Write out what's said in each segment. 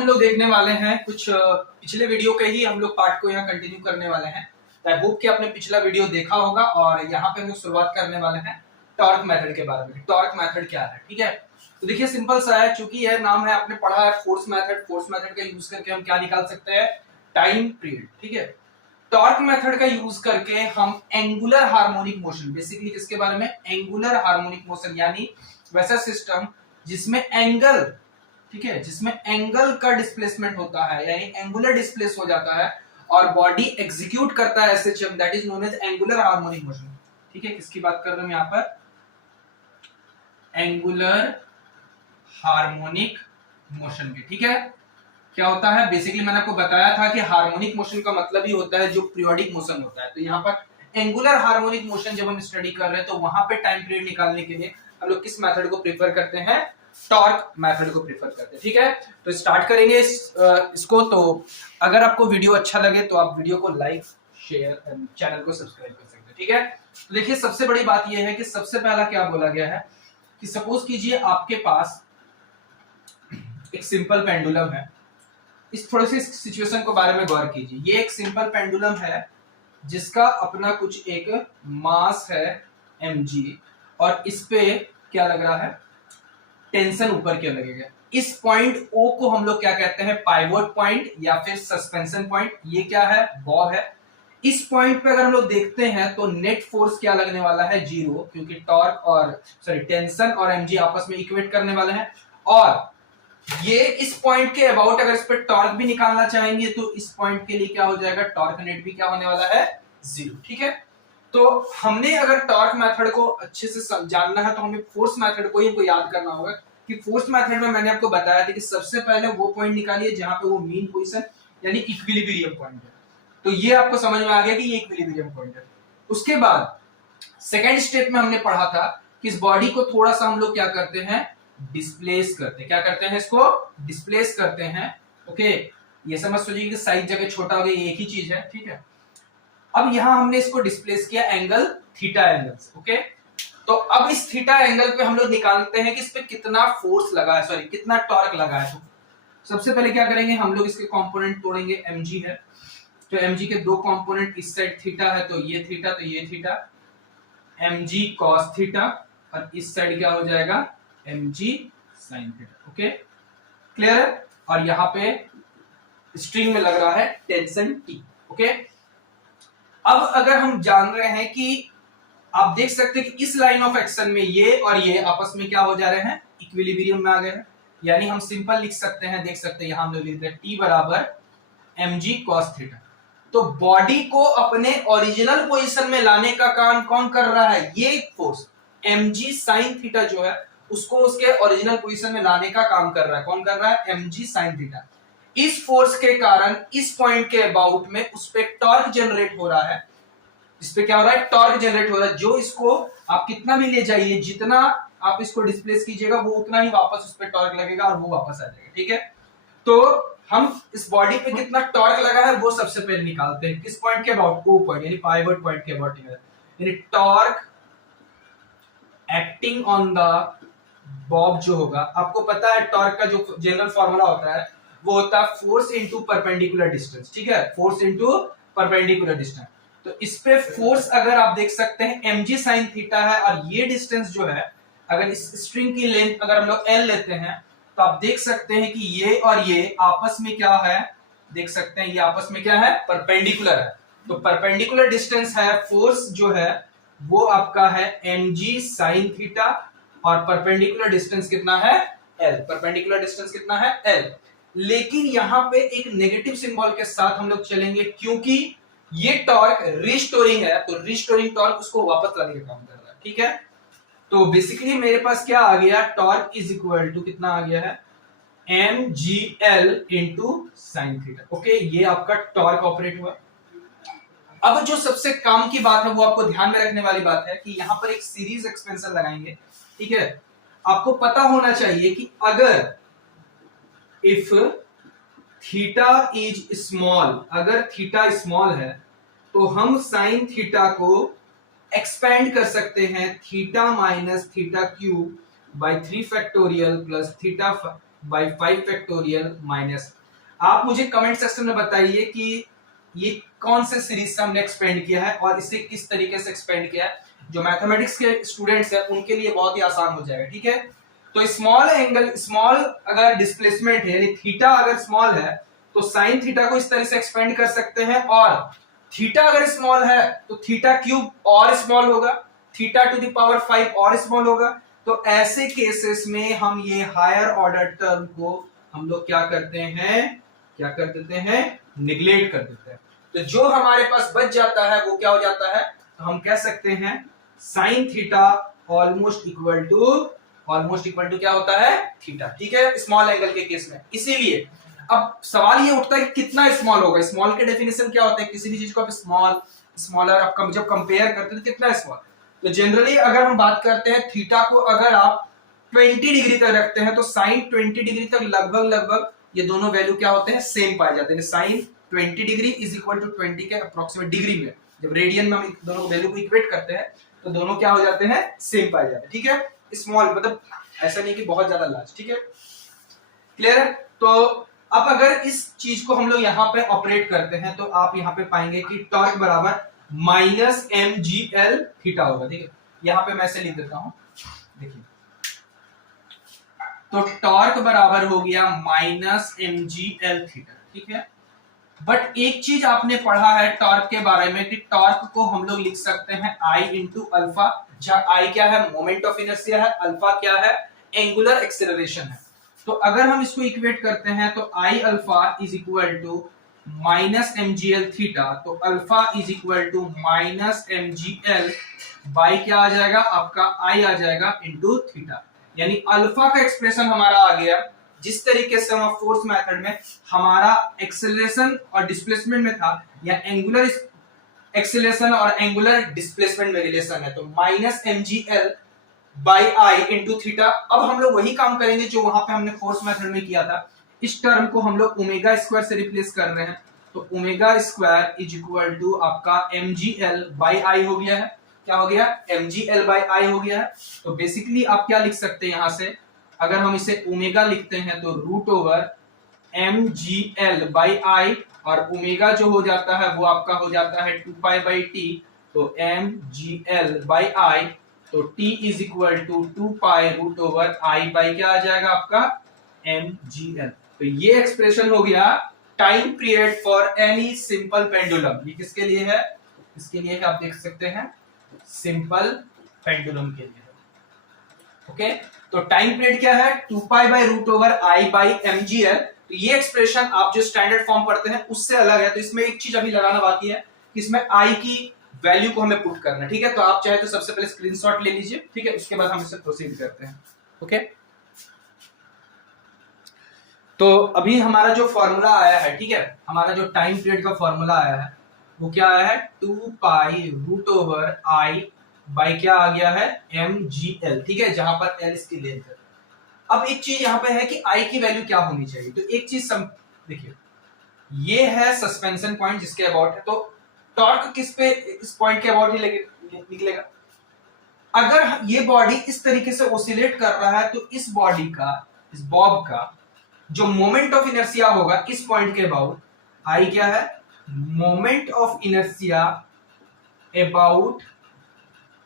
हम लोग देखने वाले हैं कुछ पिछले वीडियो के ही हम लोग पार्ट को यहाँ कंटिन्यू करने वाले हैं। आई होप कि आपने पिछला वीडियो देखा होगा और यहाँ पे हम लोग शुरुआत करने वाले हैं टॉर्क मेथड के बारे में। टॉर्क मेथड क्या है, ठीक है। तो देखिए सिंपल सा है, चूंकि यह नाम है आपने पढ़ा है फोर्स मेथड। फोर्स मेथड का यूज करके हम क्या निकाल सकते हैं, टाइम पीरियड, ठीक है। टॉर्क मेथड का यूज करके हम एंगुलर हार्मोनिक मोशन, बेसिकली किसके बारे में, एंगुलर हार्मोनिक मोशन, यानी वैसा सिस्टम जिसमें एंगल, ठीक है, जिसमें एंगल का डिस्प्लेसमेंट होता है, यानी एंगुलर डिस्प्लेस हो जाता है और बॉडी एग्जीक्यूट करता है SHM, that is known as angular harmonic motion, ठीक है। किसकी बात कर रहा हूं यहां पर, एंगुलर हार्मोनिक मोशन के, ठीक है। क्या होता है, बेसिकली मैंने आपको बताया था कि हार्मोनिक मोशन का मतलब ही होता है जो पीरियोडिक मोशन होता है। तो यहाँ पर एंगुलर हार्मोनिक मोशन जब हम स्टडी कर रहे हैं तो वहां पे टाइम पीरियड निकालने के लिए हम लोग किस मेथड को प्रेफर करते हैं, टॉर्क मेथड को प्रेफर करते हैं, ठीक है। तो स्टार्ट करेंगे इसको। तो अगर आपको वीडियो अच्छा लगे तो आप वीडियो को लाइक, शेयर, चैनल को सब्सक्राइब कर सकते हैं, ठीक है। तो देखिए सबसे बड़ी बात यह है कि सबसे पहला क्या बोला गया है कि सपोज कीजिए आपके पास एक सिंपल पेंडुलम है। इस थोड़े से सिचुएशन को बारे में गौर कीजिए। ये एक सिंपल पेंडुलम है जिसका अपना कुछ एक मास है mg और इस पे क्या लग रहा है, टेंशन ऊपर क्या लगेगा। इस पॉइंट O को हम लोग क्या कहते हैं, पाइवोट पॉइंट या फिर सस्पेंशन पॉइंट। ये क्या है, बॉब है। इस पॉइंट पे अगर हम लोग देखते हैं तो नेट फोर्स क्या लगने वाला है, 0, क्योंकि टॉर्क और टेंशन और mg आपस में इक्वेट करने वाले हैं। और ये इस पॉइंट के अबाउट अगर इस पे टॉर्क भी निकालना चाहेंगे तो इस पॉइंट के लिए क्या हो जाएगा, टॉर्क नेट भी क्या होने वाला है, 0, ठीक है। तो हमने अगर टॉर्क मेथड को अच्छे से जानना है तो हमें फोर्स मेथड को ही हमको याद करना होगा कि फोर्स मेथड में मैंने आपको बताया था कि सबसे पहले वो पॉइंट निकालिए जहां पे वो मीन पोजीशन यानी इक्विलिब्रियम पॉइंट है। तो ये आपको समझ में आ गया कि ये इक्विलिब्रियम पॉइंट है। उसके बाद सेकेंड स्टेप में हमने पढ़ा था कि इस बॉडी को थोड़ा सा हम लोग क्या करते हैं, डिस्प्लेस करते हैं। क्या करते हैं, इसको डिस्प्लेस करते हैं, ओके। ये समझ सोचिए कि साइज जगह छोटा हो गया, एक ही चीज है, ठीक है। अब यहां हमने इसको डिस्प्लेस किया एंगल थीटा एंगल से, ओके। तो अब इस थीटा एंगल पे हम लोग निकालते हैं कि इस पे कितना फोर्स लगा है, सॉरी कितना टॉर्क लगा है। तो सबसे पहले क्या करेंगे, हम लोग इसके कंपोनेंट तोड़ेंगे। mg है तो mg के दो कंपोनेंट, इस साइड थीटा है तो ये थीटा, तो ये थीटा, mg cos थीटा, और इस साइड क्या हो जाएगा, mg sin theta, okay, clear है। और यहाँ पे स्ट्रिंग में लग रहा है टेंशन T, ओके। अब अगर हम जान रहे हैं कि आप देख सकते हैं कि इस लाइन ऑफ एक्शन में ये और ये आपस में क्या हो जा रहे हैं, इक्विलिब्रियम में आ गए हैं। यानी हम सिंपल लिख सकते हैं, देख सकते हैं यहां हम लोग लिखते हैं T बराबर mg cos थीटा। तो बॉडी को अपने ओरिजिनल पोजीशन में लाने का काम कौन कर रहा है, ये फोर्स mg sin थीटा जो है उसको उसके ओरिजिनल पोजीशन में लाने का काम कर रहा है। कौन कर रहा है, mg sin थीटा। इस फोर्स के कारण इस पॉइंट के अबाउट में उस पे टॉर्क जनरेट हो रहा है। इस पे क्या हो रहा है, टॉर्क जनरेट हो रहा है, जो इसको आप कितना भी ले जाइए, जितना आप इसको डिस्प्लेस कीजिएगा वो उतना ही वापस उस पे टॉर्क लगेगा और वो वापस आ जाएगा, ठीक है। तो हम इस बॉडी पे कितना टॉर्क लगा है वो सबसे पहले निकालते हैं, किस पॉइंट के अबाउट, O पॉइंट यानी पाइवट पॉइंट के अबाउट, यानी torque acting on the Bob जो होगा, आपको पता है टॉर्क का जो जनरल फॉर्मूला होता है वो होता है फोर्स इनटू परपेंडिकुलर डिस्टेंस, ठीक है, फोर्स इनटू परपेंडिकुलर डिस्टेंस। तो इस पे फोर्स अगर आप देख सकते हैं mg sin थीटा है और ये डिस्टेंस जो है, अगर इस स्ट्रिंग की लेंथ अगर हम लोग l लेते हैं तो आप देख सकते हैं कि ये और ये आपस में क्या है, देख सकते हैं ये आपस में क्या है, परपेंडिकुलर है। तो परपेंडिकुलर डिस्टेंस है, फोर्स जो है वो आपका है mg sin थीटा और परपेंडिकुलर डिस्टेंस कितना है, l। परपेंडिकुलर डिस्टेंस कितना है, l। लेकिन यहां पे एक नेगेटिव सिंबल के साथ हम लोग चलेंगे क्योंकि ये टॉर्क रिस्टोरिंग है, तो रिस्टोरिंग टॉर्क उसको वापस लाने का काम कर रहा है, ठीक है। तो बेसिकली मेरे पास क्या आ गया, टॉर्क इज इक्वल टू कितना आ गया है, mgl into sine theta, okay. ये आपका टॉर्क ऑपरेट हुआ। अब जो सबसे काम की बात है वो आपको ध्यान में रखने वाली बात है कि यहां पर एक सीरीज एक्सपेंशन लगाएंगे, ठीक है। आपको पता होना चाहिए कि अगर इफ थीटा इज स्मॉल, अगर थीटा स्मॉल है तो हम साइन थीटा को एक्सपेंड कर सकते हैं theta minus theta cube by 3 factorial plus theta by 5 factorial minus. आप मुझे कमेंट सेक्शन में बताइए कि ये कौन से सीरीज से हमने एक्सपेंड किया है और इसे किस तरीके से एक्सपेंड किया है। जो मैथमेटिक्स के स्टूडेंट्स हैं उनके लिए बहुत ही आसान हो जाएगा, ठीक है। तो स्मॉल एंगल, स्मॉल अगर डिस्प्लेसमेंट है यानी थीटा अगर स्मॉल है तो साइन थीटा को इस तरह से एक्सपेंड कर सकते हैं, और थीटा अगर स्मॉल है तो थीटा क्यूब और स्मॉल होगा, थीटा टू द पावर 5 और स्मॉल होगा। तो ऐसे केसेस में हम ये हायर ऑर्डर टर्म को हम लोग क्या करते हैं, निगलेक्ट कर देते हैं। तो जो हमारे पास बच जाता है वो क्या हो जाता है, तो हम कह सकते हैं sine theta almost equal to क्या होता है, थीटा, ठीक है, स्मॉल एंगल के केस में। इसीलिए अब सवाल ये उठता है कि कितना स्मॉल होगा। स्मॉल के डेफिनेशन क्या होता है, किसी भी चीज को आप स्मॉल, स्मॉलर आप जब कंपेयर करते हैं तो कितना स्मॉल। तो जनरली अगर हम बात करते हैं थीटा को अगर आप 20 डिग्री तक रखते हैं तो साइन 20 डिग्री तक लगभग ये दोनों वैल्यू क्या होते हैं, सेम पाए जाते हैं। Sine 20 degree is equal to 20 के अप्रोक्सीमेट डिग्री में, जब रेडियन में हम दोनों वैल्यू को इक्वेट करते हैं तो दोनों क्या हो जाते हैं, सेम पाए जाते हैं, ठीक है। स्मॉल मतलब ऐसा नहीं कि बहुत ज्यादा लार्ज, ठीक है, क्लियर है। तो अब अगर इस चीज को हम लोग यहां पे ऑपरेट करते हैं तो आप यहां पे पाएंगे कि टॉर्क बराबर माइनस mgl थीटा होगा, ठीक है। यहां पे मैं ऐसे लिख देता हूं, देखिए, तो टॉर्क बराबर हो गया माइनस mgl थीटा, ठीक है। बट एक चीज आपने पढ़ा है टॉर्क के बारे में कि टॉर्क को हम लोग लिख सकते हैं I इंटू अल्फा, जहां I क्या है, मोमेंट ऑफ इनर्शिया है, अल्फा क्या है, एंगुलर एक्सेलरेशन है। तो अगर हम इसको इक्वेट करते हैं तो I alpha is equal to minus mgl theta, तो alpha is equal to minus mgl by क्या आ जाएगा, आपका I आ जाएगा इंटू थीटा। यानी अल्फा का एक्सप्रेशन हमारा आ गया जिस तरीके से हम फोर्स मेथड में हमारा एक्सेलरेशन और डिस्प्लेसमेंट में था, या एंगुलर एक्सेलरेशन और एंगुलर डिस्प्लेसमेंट में रिलेशन है, तो minus mgl by I into theta. अब हम लोग वही काम करेंगे जो वहां पे हमने फोर्स मेथड में किया था। इस टर्म को हम लोग ओमेगा स्क्वायर से रिप्लेस कर रहे हैं, तो omega square is equal to आपका mgl बाई I हो गया है। क्या हो गया, mgl बाई I हो गया है। तो बेसिकली आप क्या लिख सकते हैं यहां से, अगर हम इसे ओमेगा लिखते हैं तो root over mgl by I, और ओमेगा जो हो जाता है वो आपका हो जाता है 2 पाई बाई टी, तो mgl बाई I, तो t is equal to 2 pi root over I by क्या आ जाएगा आपका mgl। तो ये एक्सप्रेशन हो गया time period for any simple pendulum. ये किसके लिए है, इसके लिए आप देख सकते हैं सिंपल पेंडुलम के लिए, ओके। तो टाइम पीरियड क्या है, 2 pi by root over I by mgl। तो ये एक्सप्रेशन आप जो स्टैंडर्ड फॉर्म पढ़ते हैं उससे अलग है। तो इसमें एक चीज अभी लगाना बाकी है कि इसमें I की वैल्यू को हमें पुट करना है, ठीक है। तो आप चाहे तो सबसे पहले स्क्रीनशॉट ले लीजिए, ठीक है, उसके बाद हम इसे प्रोसीड करते हैं, ओके। तो अभी हमारा जो फॉर्मूला आया है, ठीक है, हमारा जो टाइम पीरियड का फॉर्मूला आया है वो क्या आया है, 2 pi root over I by क्या आ गया है, mgl, ठीक है, जहां पर l इसकी लेंथ है। अब एक चीज यहां पे है कि I की वैल्यू क्या होनी चाहिए। तो एक चीज देखिए, ये है सस्पेंशन पॉइंट जिसके अबाउट है, तो टॉर्क किस पे, इस पॉइंट के अबाउट ही निकलेगा। अगर ये बॉडी इस तरीके से ओसिलेट कर रहा है तो इस बॉडी का, इस बॉब का जो मोमेंट ऑफ इनर्शिया होगा इस पॉइंट के अबाउट, आई क्या है, moment of inertia about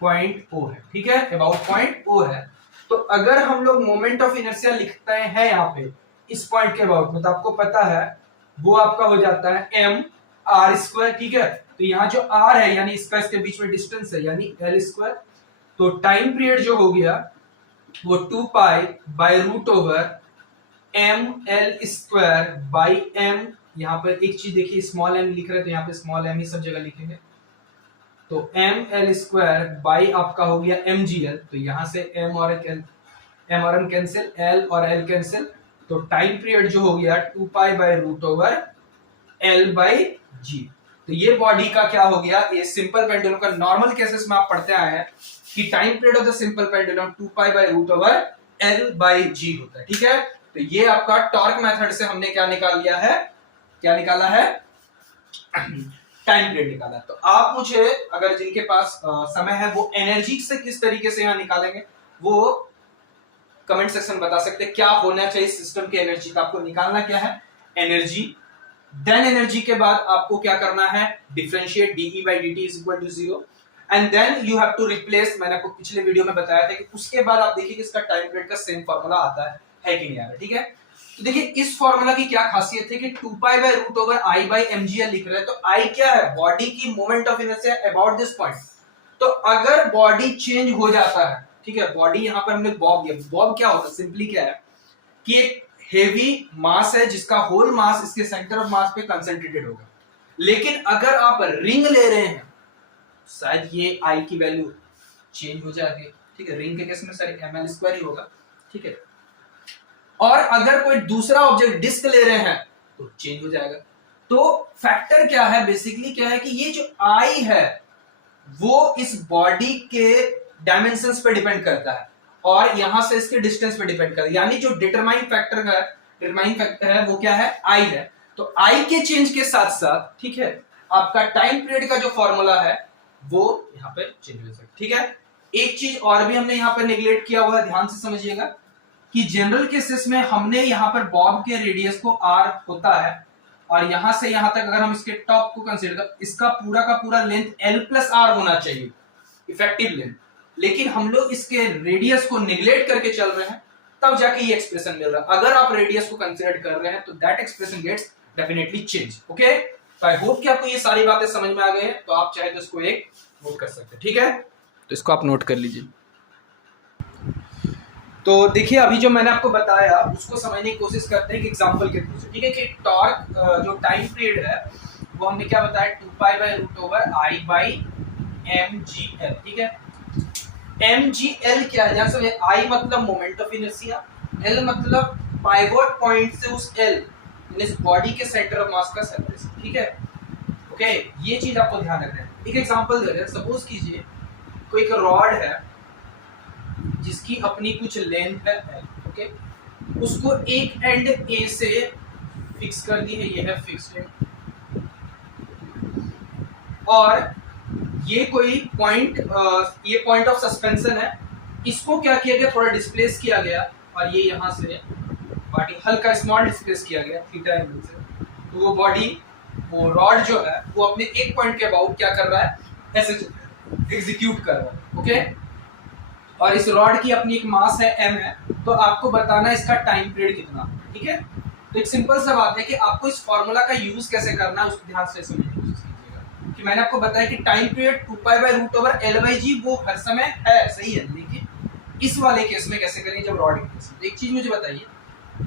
point O है, ठीक है, अबाउट पॉइंट ओ है। तो अगर हम लोग मोमेंट ऑफ इनर्शिया लिखते हैं यहाँ पे इस पॉइंट के अबाउट में, तो आपको पता है वो आपका हो जाता है m r स्क्वायर, ठीक है। तो यहाँ जो r है यानी इसका इसके बीच में डिस्टेंस है यानी l स्क्वायर। तो टाइम पीरियड जो हो गया वो 2 pi by root over m l square by m, यहाँ पर एक चीज देखिए स्मॉल m लिख रहे हैं तो यहाँ पे स्मॉल m ही सब जगह लिखेंगे, तो m l स्क्वायर बाई आपका हो गया mgl। तो यहां से m और m कैंसिल, l और l कैंसिल, तो टाइम पीरियड जो हो गया 2 pi by root over l by g। तो ये बॉडी का क्या हो गया, ये सिंपल पेंडुलम का नॉर्मल केसेस में आप पढ़ते आए हैं कि time period of the simple pendulum 2 pi by root over l by g होता है, ठीक है। तो ये आपका टॉर्क मेथड से हमने क्या निकाल लिया है, क्या निकाला है, टाइम पीरियड निकाला। तो आप मुझे अगर जिनके पास समय है वो एनर्जी से किस तरीके से यहाँ निकालेंगे वो कमेंट सेक्शन में बता सकते हैं क्या होना चाहिए सिस्टम की एनर्जी का। आपको निकालना क्या है, एनर्जी। देन एनर्जी के बाद आपको क्या करना है, differentiate dE by dt is equal to 0 and then you have to replace. मैंने आपको पिछले वीडियो में बताया था कि उसके बाद आप देखिए कि इसका टाइम पीरियड का सेम फॉर्मूला आता है कि नहीं आ रहा, ठीक है। तो देखिए इस फॉर्मूला की क्या खासियत है कि 2 pi by root over I by mgl लिख रहे हैं, तो I क्या है, बॉडी की moment of inertia about this point. तो अगर बॉडी चेंज हो जाता है, ठीक है, बॉडी यहां पर हमने बॉब दिया, बॉब क्या होता है, सिंपली क्या है कि एक हेवी मास है जिसका होल मास इसके सेंटर ऑफ मास पे कंसंट्रेटेड होगा। लेकिन अगर आप रिंग ले रहे हैं, शायद ये I की वैल्यू चेंज हो जाएगी, ठीक है, रिंग के केस में सर ml² ही होगा, ठीक है। और अगर कोई दूसरा ऑब्जेक्ट डिस्क ले रहे हैं तो चेंज हो जाएगा। तो फैक्टर क्या है, बेसिकली क्या है कि ये जो I है वो इस बॉडी के डायमेंशंस पे डिपेंड करता है और यहां से इसके डिस्टेंस पे डिपेंड करता है, यानी जो डिटरमाइन फैक्टर है वो क्या है, I है। तो I के चेंज के साथ साथ, ठीक है, आपका टाइम पीरियड का जो फॉर्मूला है वो यहाँ पे चेंज हो सकता है, ठीक है। एक चीज और भी हमने यहाँ पर नेग्लेक्ट किया हुआ है, ध्यान से समझिएगा कि जनरल केसेस में हमने यहाँ पर बॉब के रेडियस को r होता है और यहां से यहां तक अगर हम इसके टॉप को कंसीडर कर, इसका पूरा का पूरा लेंथ L प्लस R होना चाहिए, इफेक्टिव लेंथ। लेकिन हम लोग इसके रेडियस को निगलेक्ट करके चल रहे हैं, तब जाके ये एक्सप्रेशन मिल रहा है। अगर आप रेडियस को कंसीडर कर रहे हैं तो that expression gets definitely change, okay. तो आई होप कि आपको ये सारी बातें समझ में आ गई है। तो आप चाहे तो इसको एक नोट कर सकते हैं, ठीक है, तो इसको आप नोट कर लीजिए। तो देखिए अभी जो मैंने आपको बताया उसको समझने की कोशिश करते हैं एक एग्जांपल के थ्रू से, ठीक है, कि टॉर्क जो टाइम पीरियड है वो हमने क्या बताया, 2 pi by root over I by mgl, ठीक है। mgl क्या है, ध्यान से, I मतलब मोमेंट ऑफ इनर्शिया, L मतलब पाइवोट पॉइंट से उस L इस बॉडी के सेंटर ऑफ मास का सरफेस, ठीक है, ओके। ये चीज आपको ध्यान रखना है। एक एग्जांपल दे रहे हैं, सपोज कीजिए कोई एक रॉड है जिसकी अपनी कुछ लेंथ है L, ओके, उसको एक एंड A से फिक्स कर दी है, ये है फिक्स्ड एंड, और ये कोई पॉइंट, ये पॉइंट ऑफ सस्पेंशन है, इसको क्या किया गया, थोड़ा डिस्प्लेस किया गया और ये यहां से बॉडी हल्का स्मॉल डिस्प्लेस किया गया थीटा एंगल से। तो वो बॉडी, वो रॉड जो है वो अपने एक पॉइंट के अबाउट क्या कर रहा है, ऐसे एग्जीक्यूट कर रहा है, ओके। और इस रॉड की अपनी एक मास है m है, तो आपको बताना है इसका टाइम पीरियड कितना, ठीक है। तो एक सिंपल सा बात है कि आपको इस फॉर्मूला का यूज कैसे करना है उसको ध्यान से समझने की कोशिश कीजिएगा। कि मैंने आपको बताया कि time period 2 pi by root over L by G वो हर समय है, सही है, लेकिन इस वाले केस में कैसे करेंगे जब रॉड केस में। एक चीज मुझे बताइए,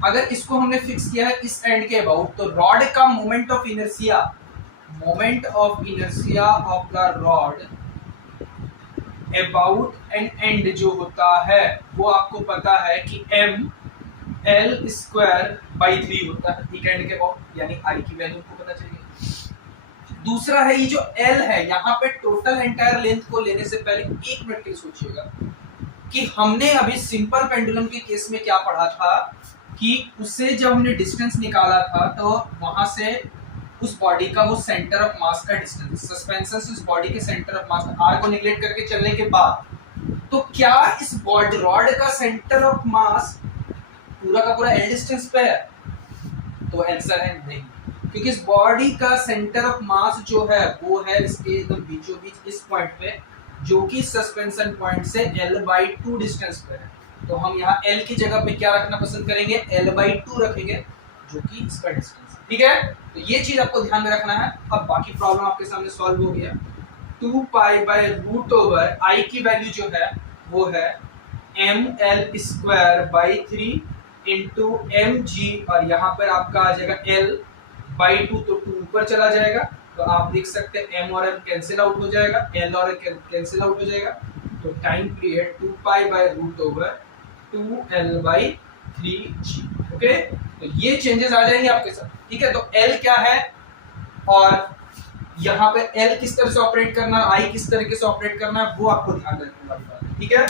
अगर इसको हमने फिक्स किया है इस एंड के अबाउट, तो रॉड का moment of inertia of the rod about an and जो होता है वो आपको पता है कि mL²/3 होता है, एक एंड के अबाउट, यानी I की वैल्यू आपको पता चलेगी। दूसरा है ये जो L है, यहाँ पे टोटल एंटायर लेंथ को लेने से पहले एक मिनट के लिए सोचिएगा कि हमने अभी सिंपल पेंडुलम के केस में क्या पढ़ा था कि उससे जब हमने डिस्टेंस निकाला था तो वहां से उस बॉडी का वो सेंटर ऑफ मास का डिस्टेंस, सस्पेंशन से उस बॉडी के सेंटर ऑफ मास R को निगलेक्ट करके चलने के बाद, तो क्या इस बॉडी रॉड का सेंटर ऑफ मास पूरा का पूरा L डिस्टेंस पे है? तो आंसर है नहीं, क्योंकि इस बॉडी का सेंटर ऑफ मास जो है वो है इसके एकदम बीचों बीच इस पॉइंट पे, जो कि सस्पेंशन पॉइंट से L/2 डिस्टेंस पे है। तो हम यहाँ L की जगह पे क्या रखना पसंद करेंगे, L/2 रखेंगे, जो कि इसका डिस्टेंस, ठीक है। तो ये चीज आपको ध्यान में रखना है। अब बाकी प्रॉब्लम आपके सामने सॉल्व हो गया। 2 pi by root over I की वैल्यू जो है वो है mL²/3 इंटू mg, और यहाँ पर आपका आ जाएगा L/2, तो 2 ऊपर चला जाएगा, तो आप देख सकते हैं m और m कैंसिल आउट हो जाएगा, L और m कैंसिल आउट हो जाएगा। तो time period 2 pi by root over 2L/3g, okay. तो ये चेंजेस आ जाएंगे आपके साथ, ठीक है। तो L क्या है और यहाँ पे L किस तरह से ऑपरेट करना है, I किस तरीके से ऑपरेट करना है, वो आपको ध्यान रखने वाली बात है, ठीक है।